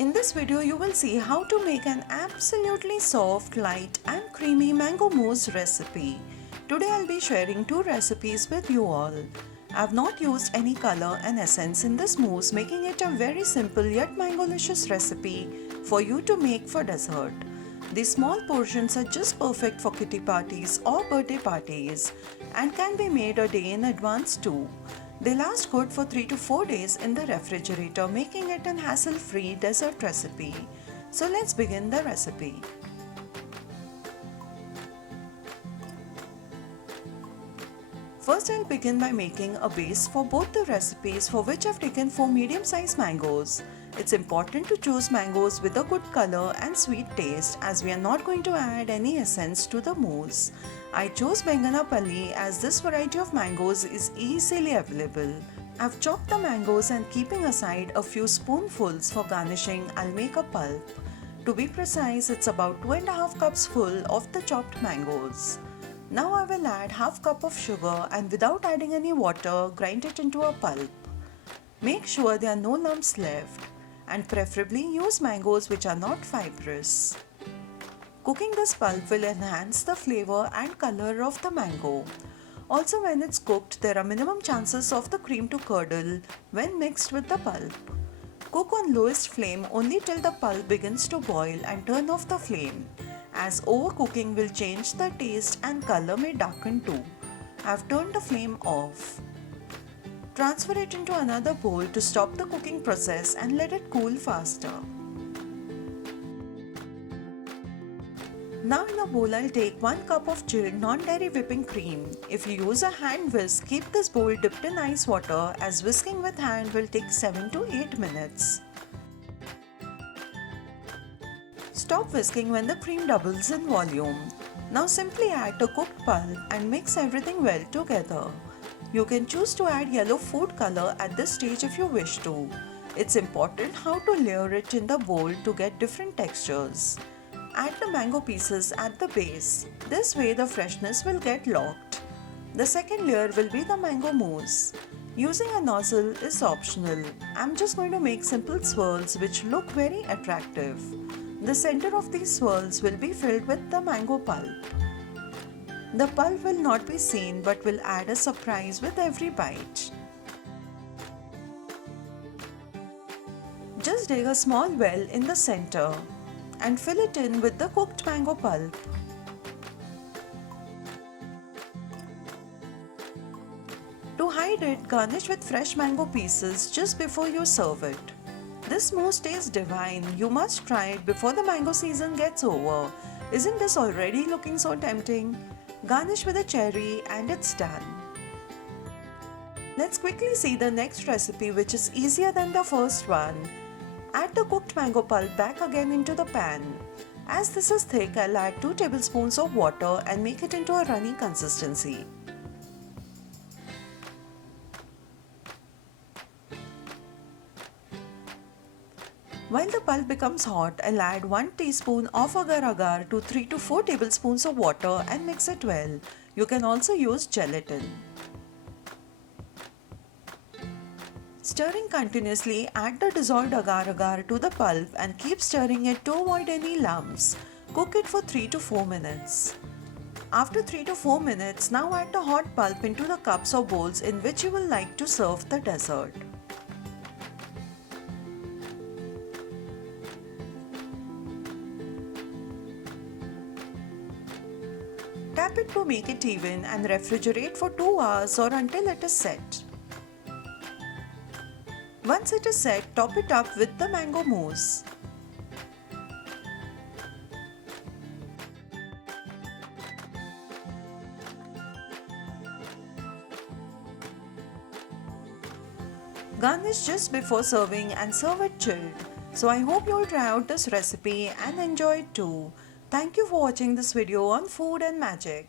In this video, you will see how to make an absolutely soft, light and creamy mango mousse recipe. Today I'll be sharing two recipes with you all. I've not used any color and essence in this mousse, making it a very simple yet mango-licious recipe for you to make for dessert. These small portions are just perfect for kitty parties or birthday parties and can be made a day in advance too. They last good for 3 to 4 days in the refrigerator, making it an hassle-free dessert recipe. So let's begin the recipe. First, I'll begin by making a base for both the recipes, for which I've taken 4 medium-sized mangoes. It's important to choose mangoes with a good color and sweet taste, as we are not going to add any essence to the mousse. I chose Benganapalli as this variety of mangoes is easily available. I've chopped the mangoes and keeping aside a few spoonfuls for garnishing, I'll make a pulp. To be precise, it's about 2.5 cups full of the chopped mangoes. Now I will add half cup of sugar and without adding any water, grind it into a pulp. Make sure there are no lumps left and preferably use mangoes which are not fibrous. Cooking this pulp will enhance the flavor and color of the mango. Also, when it's cooked, there are minimum chances of the cream to curdle when mixed with the pulp. Cook on lowest flame only till the pulp begins to boil and turn off the flame, as overcooking will change the taste and color may darken too. I've turned the flame off. Transfer it into another bowl to stop the cooking process and let it cool faster. Now in a bowl, I'll take 1 cup of chilled non-dairy whipping cream. If you use a hand whisk, keep this bowl dipped in ice water, as whisking with hand will take 7 to 8 minutes. Stop whisking when the cream doubles in volume. Now simply add the cooked pulp and mix everything well together. You can choose to add yellow food color at this stage if you wish to. It's important how to layer it in the bowl to get different textures. Add the mango pieces at the base. This way the freshness will get locked. The second layer will be the mango mousse. Using a nozzle is optional. I'm just going to make simple swirls which look very attractive. The center of these swirls will be filled with the mango pulp. The pulp will not be seen but will add a surprise with every bite. Just dig a small well in the center and fill it in with the cooked mango pulp. To hide it, garnish with fresh mango pieces just before you serve it. This mousse tastes divine. You must try it before the mango season gets over. Isn't this already looking so tempting? Garnish with a cherry and it's done. Let's quickly see the next recipe, which is easier than the first one. Add the cooked mango pulp back again into the pan. As this is thick, I'll add 2 tablespoons of water and make it into a runny consistency. While the pulp becomes hot, I'll add 1 teaspoon of agar-agar to 3 to 4 tablespoons of water and mix it well. You can also use gelatin. Stirring continuously, add the dissolved agar-agar to the pulp and keep stirring it to avoid any lumps. Cook it for 3 to 4 minutes. After 3 to 4 minutes, now add the hot pulp into the cups or bowls in which you will like to serve the dessert. Tap it to make it even and refrigerate for 2 hours or until it is set. Once it is set, top it up with the mango mousse. Garnish just before serving and serve it chilled. So I hope you'll try out this recipe and enjoy it too. Thank you for watching this video on Food and Magic.